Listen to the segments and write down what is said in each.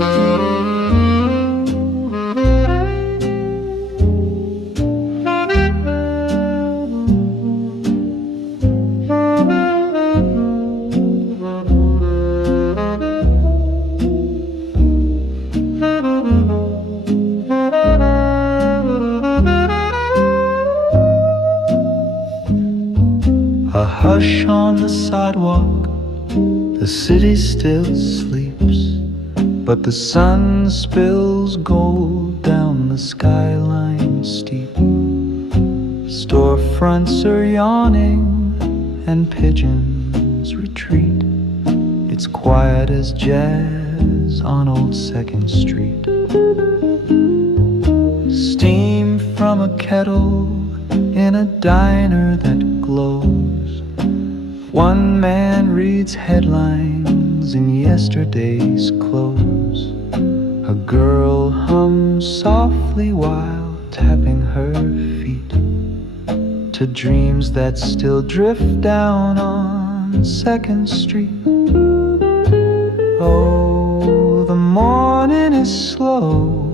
A hush on the sidewalk, the city still sleeps, but the sun spills gold down the skyline steep. Storefronts are yawning and pigeons retreat. It's quiet as jazz on old 2nd Street. Steam from a kettle in a diner that glows. One man reads headlines in yesterday's clothes. A girl hums softly while tapping her feet to dreams that still drift down on 2nd Street. Oh, the morning is slow,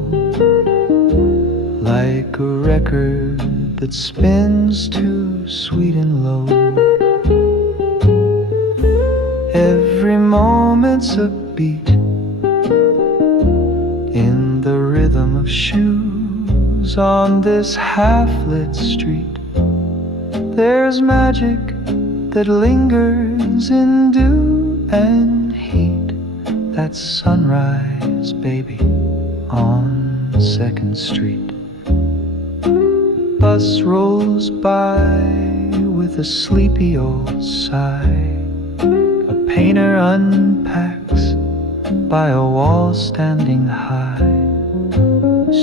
like a record that spins too sweet and low. Every moment's a beat in the rhythm of shoes on this half-lit street. There's magic that lingers in dew and heat. That's sunrise, baby, on 2nd Street. Bus rolls by with a sleepy old sigh. A painter unpacks by a wall standing high.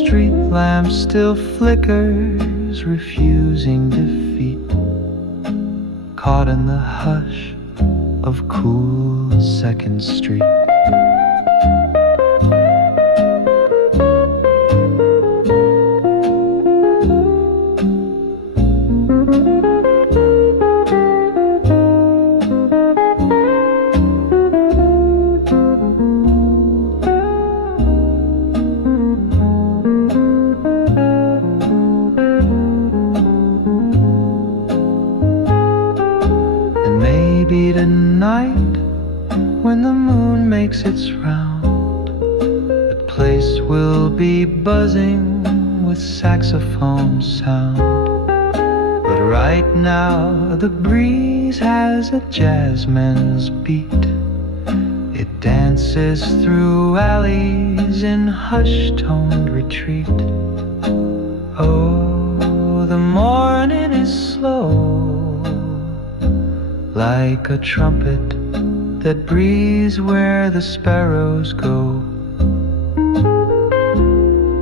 Street lamp still flickers, refusing defeat, caught in the hush of cool 2nd Street. Maybe tonight, when the moon makes its round, the place will be buzzing with saxophone sound. But right now the breeze has a jazzman's beat. It dances through alleys in hush-toned retreat. Oh, the morning is slow, like a trumpet that breathes where the sparrows go.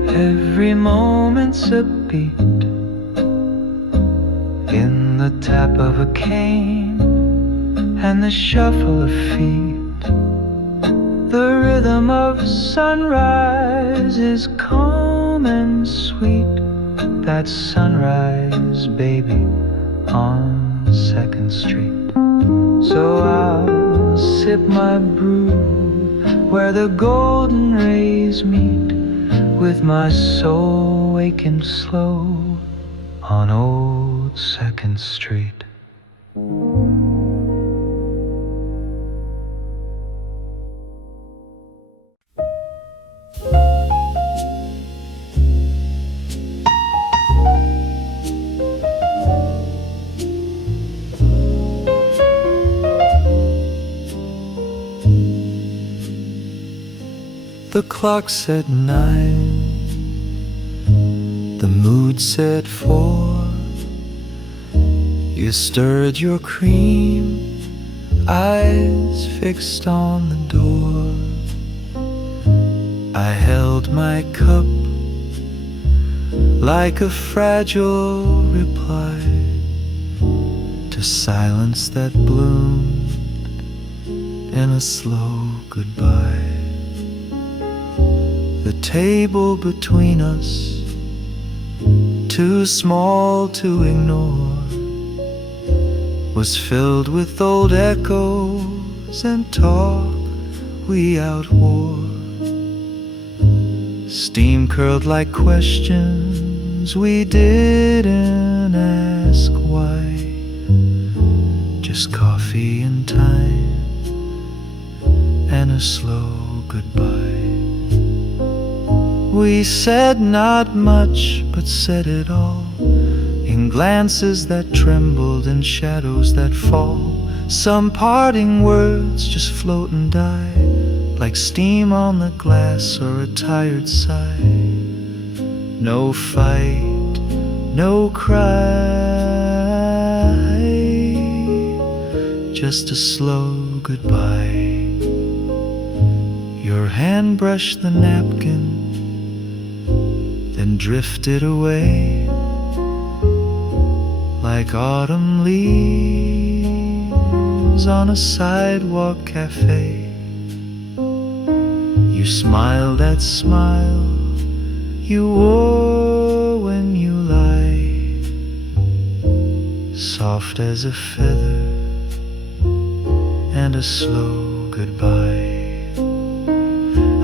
Every moment's a beat in the tap of a cane and the shuffle of feet. The rhythm of sunrise is calm and sweet. That's sunrise, baby, on 2nd Street. So I'll sip my brew where the golden rays meet, with my soul waking slow on old 2nd Street. The clock said 9, the mood said 4. You stirred your cream, eyes fixed on the door. I held my cup like a fragile reply to silence that bloomed in a slow goodbye. The table between us, too small to ignore, was filled with old echoes and talk we outwore. Steam curled like questions we didn't ask why. Just coffee and time and a slow goodbye. We said not much, but said it all, in glances that trembled and shadows that fall. Some parting words just float and die, like steam on the glass or a tired sigh. No fight, no cry, just a slow goodbye. Your hand brushed the napkin, then drifted away, like autumn leaves on a sidewalk cafe. You smiled that smile you wore when you lie, soft as a feather and a slow goodbye.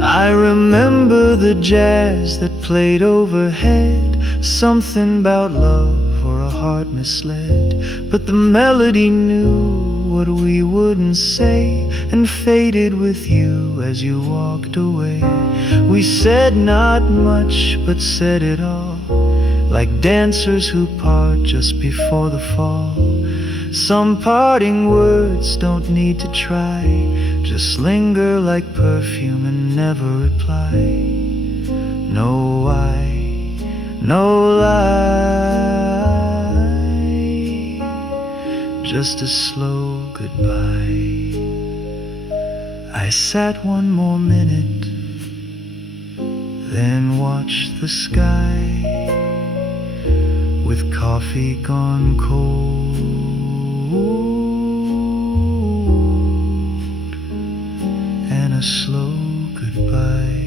I remember the jazz that played overhead, something about love or a heart misled. But the melody knew what we wouldn't say, and faded with you as you walked away. We said not much, but said it all, like dancers who part just before the fall. Some parting words don't need to try, just linger like perfume and never reply. No why, no lie, just a slow goodbye. I sat one more minute, then watched the sky, with coffee gone cold and a slow goodbye.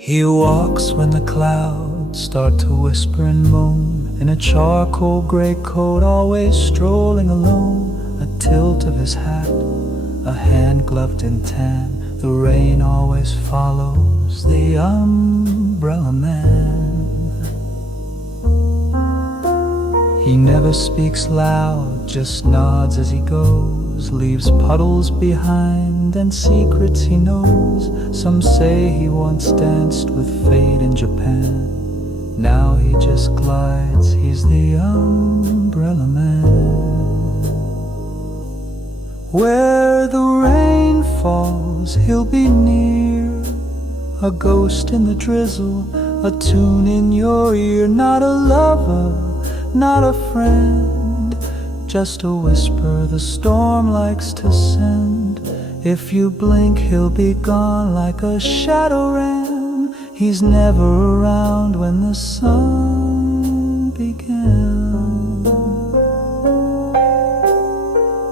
He walks when the clouds start to whisper and moan, in a charcoal gray coat, always strolling alone. A tilt of his hat, a hand gloved in tan, the rain always follows the umbrella man. He never speaks loud, just nods as he goes, leaves puddles behind and secrets he knows. Some say he once danced with fate in Japan, now he just glides, he's the umbrella man. Where the rain falls, he'll be near, a ghost in the drizzle, a tune in your ear. Not a lover, not a friend, just a whisper the storm likes to send. If you blink, he'll be gone like a shadow ran. He's never around when the sun began.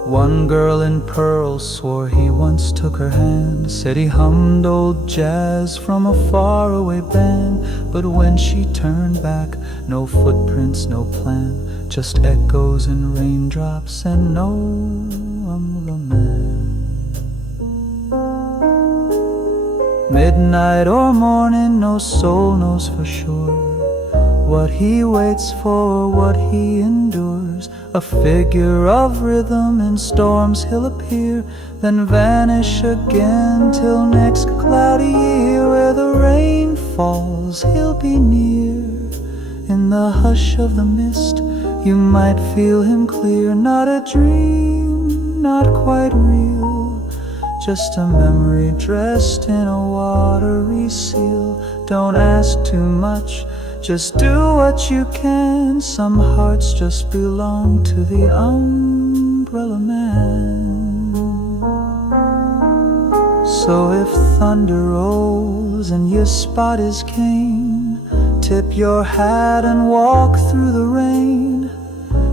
One girl in pearl swore he once took her hand, said he hummed old jazz from a faraway band. But when she turned back, no footprints, no plan, just echoes and raindrops and no umbrella man. Midnight or morning, no soul knows for sure what he waits for, what he endures. A figure of rhythm, in storms he'll appear, then vanish again till next cloudy year. Where the rain falls, he'll be near, in the hush of the mist you might feel him clear. Not a dream, not quite real, just a memory dressed in a watery seal. Don't ask too much, just do what you can. Some hearts just belong to the umbrella man. So if thunder rolls and you spot his cane, tip your hat and walk through the rain.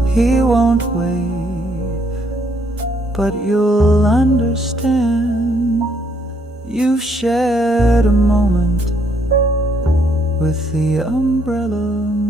He won't wave, but you'll understand. You've shared a moment with the umbrella man.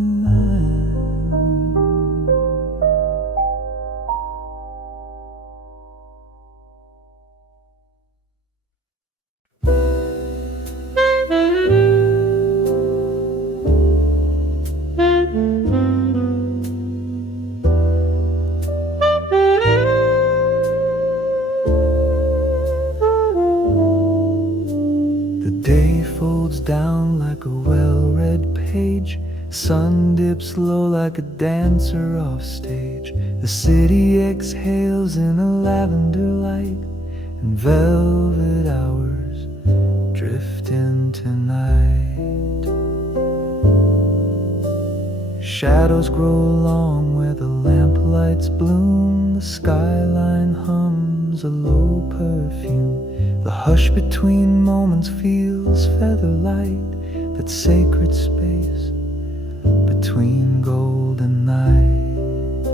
The day folds down like a well-read page. Sun dips low like a dancer off stage. The city exhales in a lavender light, and velvet hours drift into night. Shadows grow long where the lamplights bloom. The skyline hums a low perfume. The hush between moments feels feather-light, that sacred space between gold and night.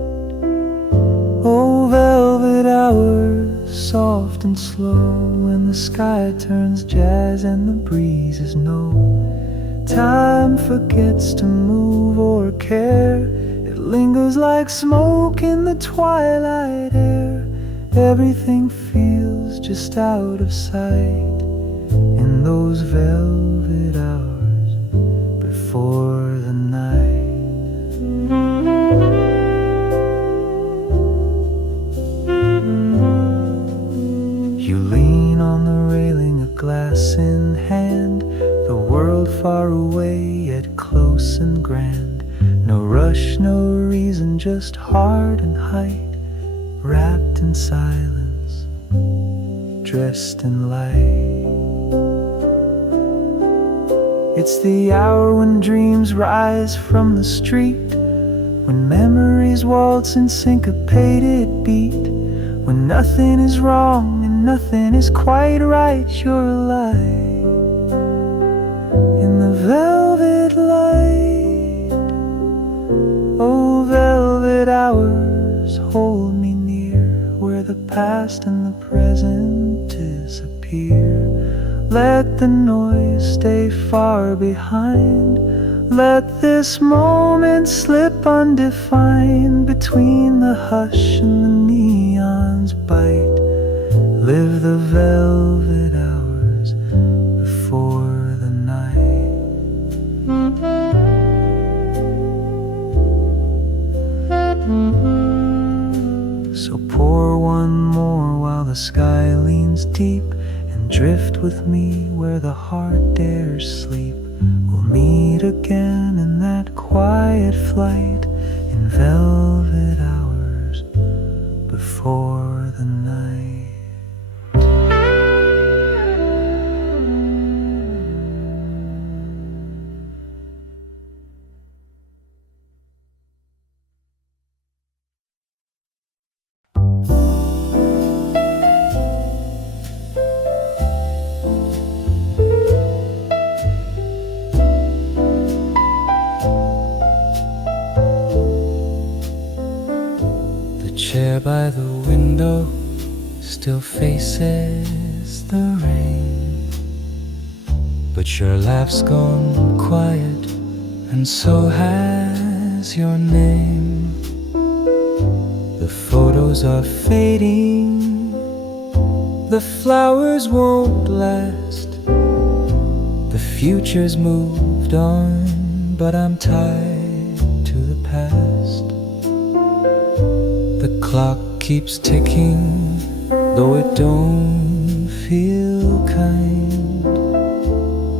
Oh, velvet hours, soft and slow, when the sky turns jazz and the breezes know time forgets to move or care. It lingers like smoke in the twilight air. Everything feels just out of sight in those velvet hours before the night. You lean on the railing, a glass in hand, the world far away yet close and grand. No rush, no reason, just heart and height, wrapped in silence, dressed in light. It's the hour when dreams rise from the street, when memories waltz in syncopated beat, when nothing is wrong and nothing is quite right. You're alive in the velvet light. Oh, velvet hours, hold me near, where the past and the present disappear. Let the noise stay far behind. Let this moment slip undefined between the hush and the neon's bite. Live the velvet hours before the night. So pour one more while the sky leans deep, and drift with me where the heart dares sleep. We'll meet again in that quiet flight, in velvet hours before the night. Chair by the window still faces the rain, but your laugh's gone quiet, and so has your name. The photos are fading, the flowers won't last, the future's moved on, but I'm tied to the past. The clock keeps ticking, though it don't feel kind.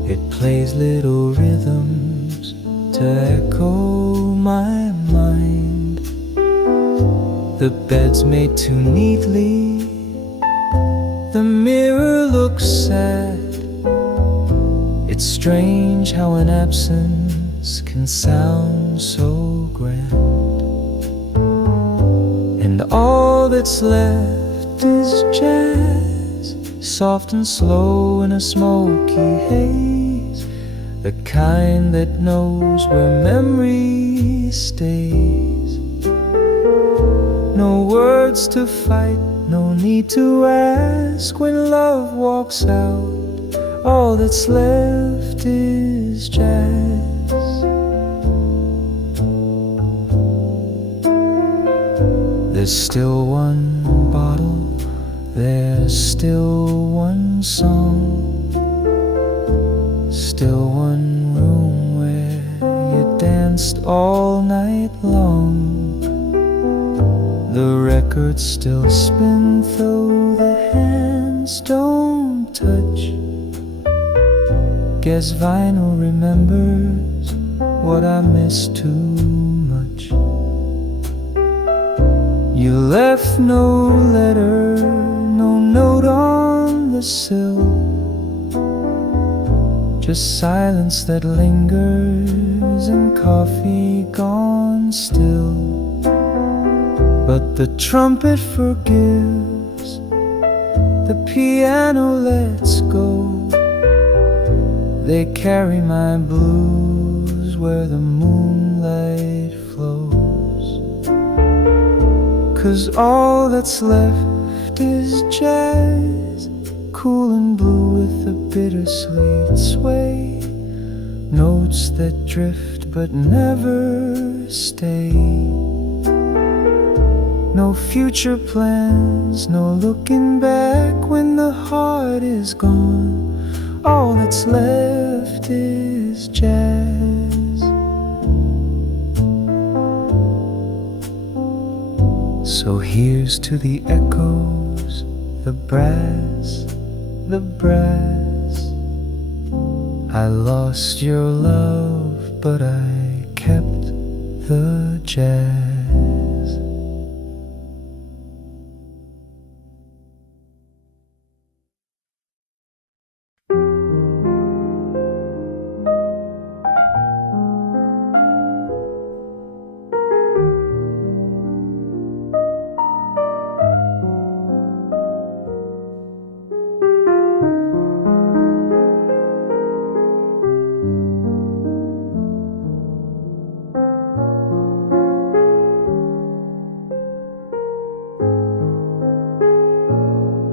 It plays little rhythms to echo my mind. The bed's made too neatly, the mirror looks sad. It's strange how an absence can sound so grand. And all that's left is jazz, soft and slow in a smoky haze, the kind that knows where memory stays. No words to fight, no need to ask when love walks out. All that's left is jazz. There's still one bottle, there's still one song, still one room where you danced all night long. The records still spin though the hands don't touch. Guess vinyl remembers what I miss too much. You left no letter, no note on the sill, just silence that lingers and coffee gone still. But the trumpet forgives, the piano lets go. They carry my blues where the moonlight flows. 'Cause all that's left is jazz, cool and blue with a bittersweet sway. Notes that drift but never stay. No future plans, no looking back when the heart is gone. All that's left is jazz. So here's to the echoes, the brass, the brass. I lost your love, but I kept the jazz.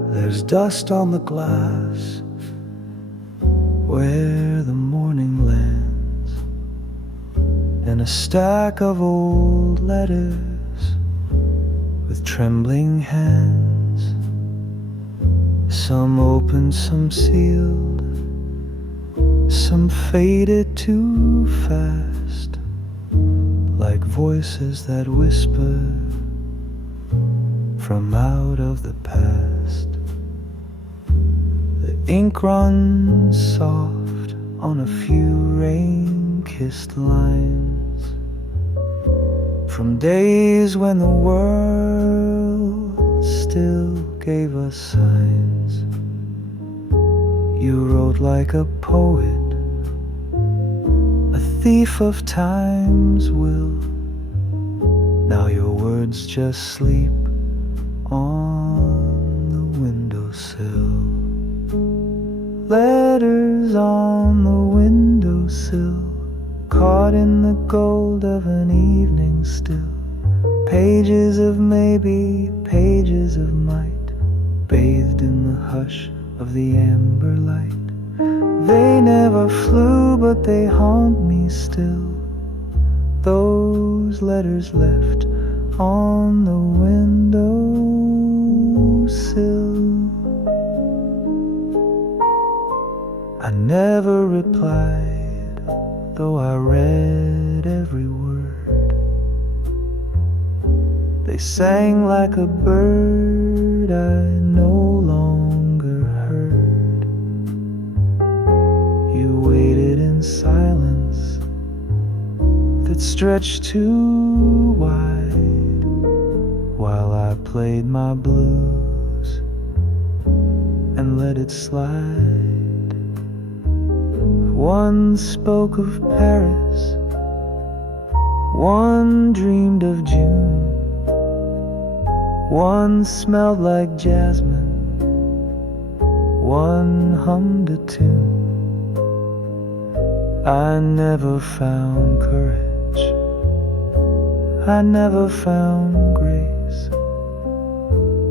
There's dust on the glass where the morning lands, and a stack of old letters with trembling hands. Some open, some sealed, some faded too fast, like voices that whisper from out of the past. The ink runs soft on a few rain-kissed lines from days when the world still gave us signs. You wrote like a poet, a thief of time's will. Now your words just sleep on the windowsill. Letters on the windowsill, caught in the gold of an evening still. Pages of maybe, pages of might, bathed in the hush of the amber light. They never flew, but they haunt me still. Those letters left on the windowsill. I never replied, though I read every word. They sang like a bird I no longer heard. You waited in silence that stretched too wide, while I played my blues and let it slide. One spoke of Paris, one dreamed of June, one smelled like jasmine, one hummed a tune. I never found courage, I never found grace,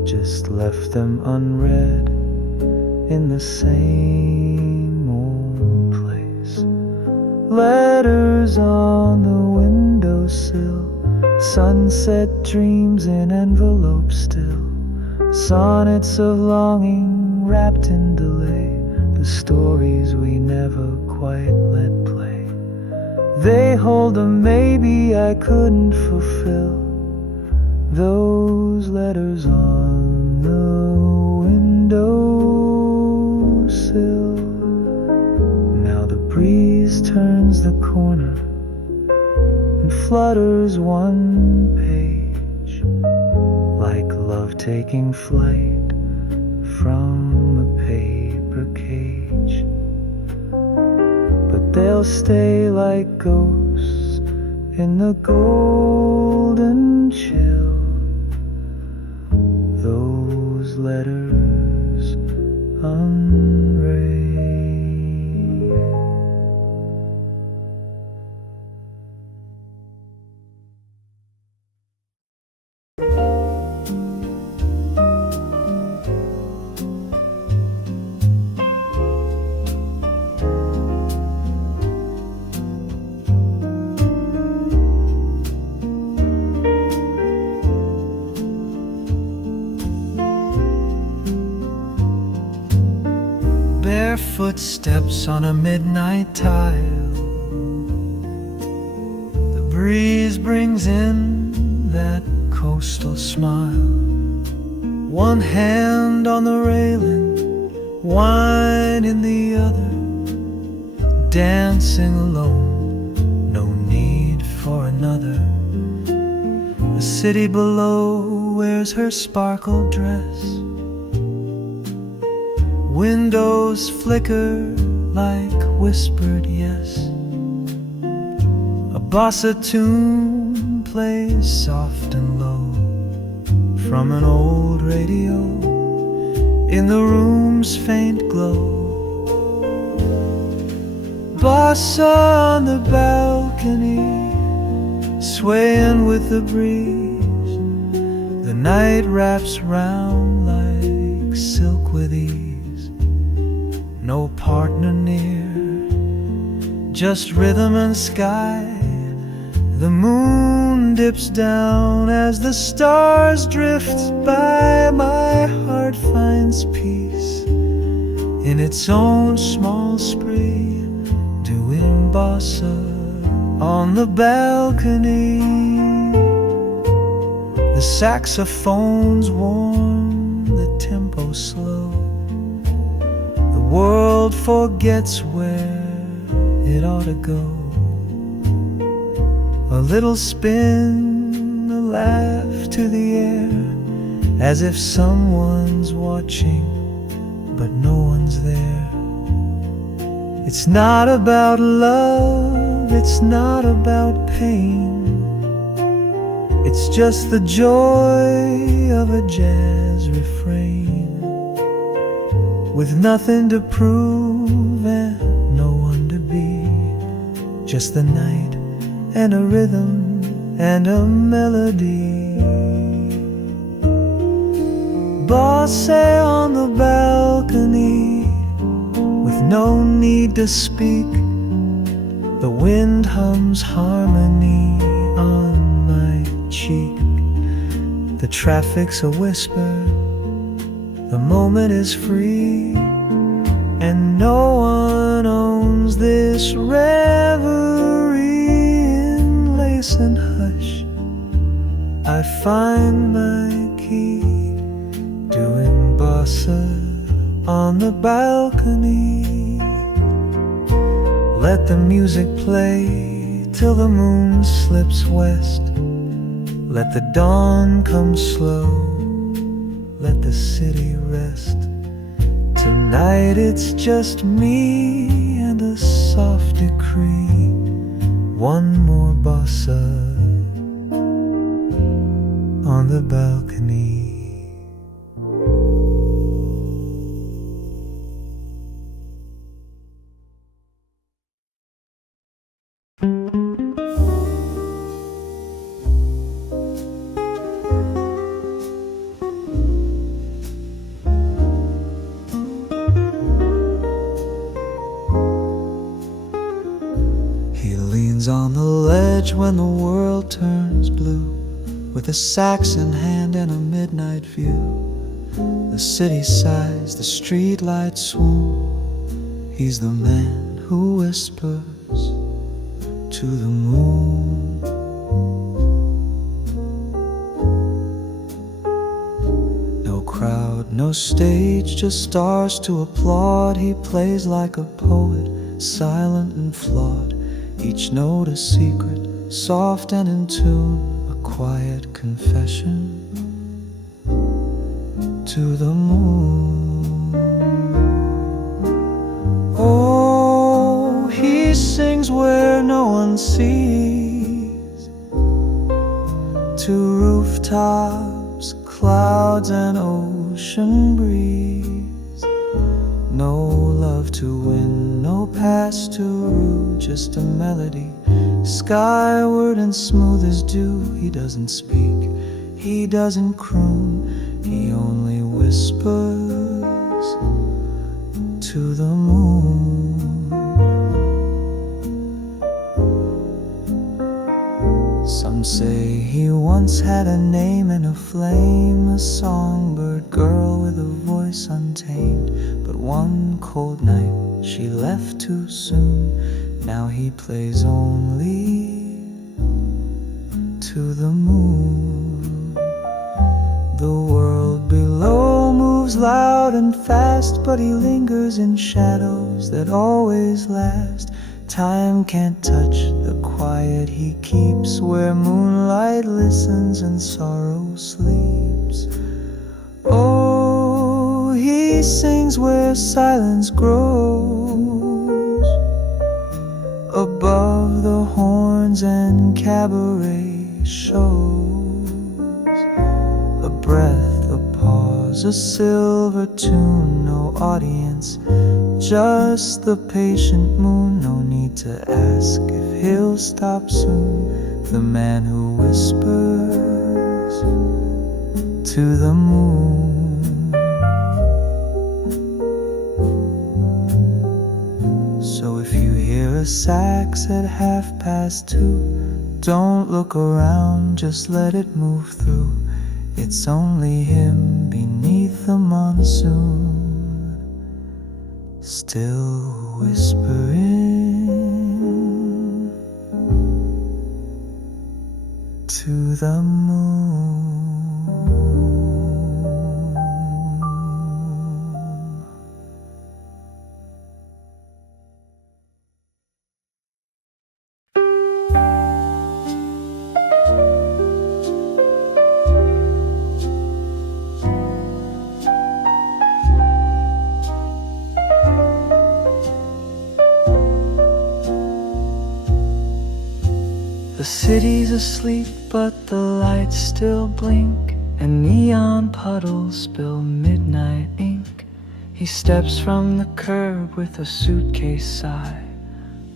just left them unread in the same Letters on the windowsill, sunset dreams in envelopes still, sonnets of longing wrapped in delay, the stories we never quite let play. They hold a maybe I couldn't fulfill, those letters on the windowsill. Now the breeze turns the corner and flutters one page, like love taking flight from a paper cage. But they'll stay like ghosts in the golden chill, those letters unread. Bare footsteps on a midnight tile, the breeze brings in that coastal smile. One hand on the railing, wine in the other, dancing alone, no need for another. The city below wears her sparkle dress, windows flicker like whispered yes. A bossa tune plays soft and low from an old radio in the room's faint glow. Bossa on the balcony, swaying with the breeze. The night wraps round like silk with ease. No partner near, just rhythm and sky. The moon dips down as the stars drift by. My heart finds peace in its own small spree, doing bossa on the balcony. The saxophones warm, the tempo slow. The world forgets where it ought to go. A little spin, a laugh to the air, as if someone's watching, but no one's there. It's not about love, it's not about pain. It's just the joy of a jazz refrain, with nothing to prove and no one to be. Just the night and a rhythm and a melody. Bossa on the balcony, with no need to speak. The wind hums harmony on my cheek. The traffic's a whisper, the moment is free, and no one owns this reverie. In lace and hush, I find my key, doing bossa on the balcony. Let the music play till the moon slips west. Let the dawn come slow, let the city rest. Tonight it's just me and a soft decree. One more bossa on the balcony. ledge when the world turns blue, with a sax in hand and a midnight view. The city sighs, the street lights swoon. He's the man who whispers to the moon. No crowd, no stage, just stars to applaud. He plays like a poet, silent and flawed. Each note a secret, soft and in tune, a quiet confession to the moon. Oh, he sings where no one sees, to rooftops, clouds and ocean breeze. No love to win, no past to rue, just a melody skyward and smooth as dew. He doesn't speak, he doesn't croon, he only whispers to the moon. Some say he once had a name and a flame, a songbird girl with a voice untamed. But one cold night she left too soon. Now he plays only to the moon. The world below moves loud and fast, but he lingers in shadows that always last. Time can't touch the quiet he keeps, where moonlight listens and sorrow sleeps. Oh, he sings where silence grows, above the horns and cabaret shows. A breath, a pause, a silver tune, no audience, just the patient moon. No need to ask if he'll stop soon, the man who whispers to the moon. So if you hear a sax at 2:30, don't look around, just let it move through. It's only him beneath the monsoon, still whispering to the moon. The city's asleep, but the lights still blink, and neon puddles spill midnight ink. He steps from the curb with a suitcase sigh,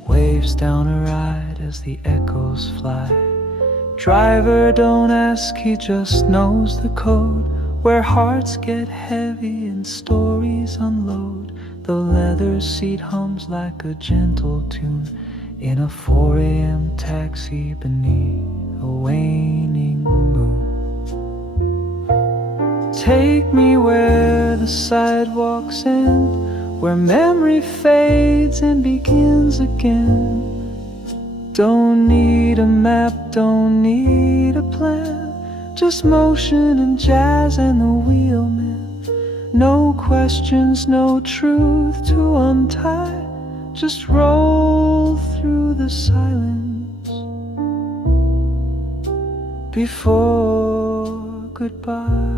waves down a ride as the echoes fly. Driver, don't ask, he just knows the code, where hearts get heavy and stories unload. The leather seat hums like a gentle tune in a 4 a.m. taxi beneath a waning moon. Take me where the sidewalks end, where memory fades and begins again. Don't need a map, don't need a plan, just motion and jazz and the wheelman. No questions, no truth to untie, just roll through the silence before goodbye.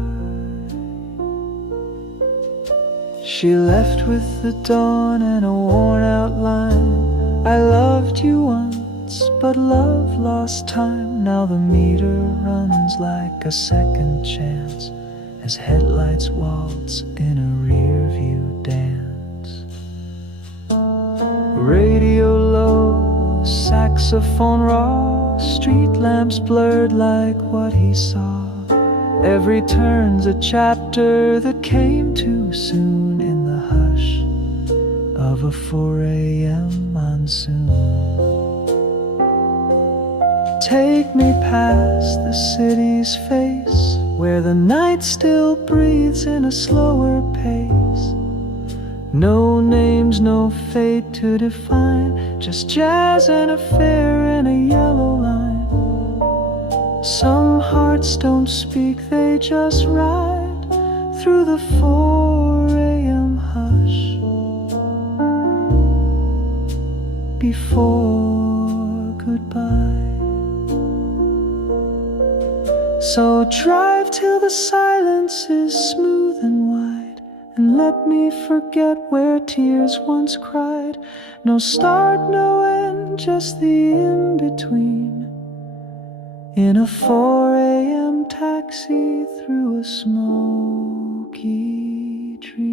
She left with the dawn and a worn out line. I loved you once, but love lost time. Now the meter runs like a second chance as headlights waltz in a rear view dance. Radio low, saxophone raw, street lamps blurred like what he saw. Every turn's a chapter that came too soon in the hush of a 4 a.m. monsoon. Take me past the city's face, where the night still breathes in a slower pace. No names, no fate to define, just jazz and a fair and a yellow line. Some hearts don't speak, they just ride through the 4 a.m. hush before goodbye. So drive till the silence is smooth and wide, and let me forget where tears once cried. No start, no end, just the in-between, in a 4 a.m. taxi through a smoky tree.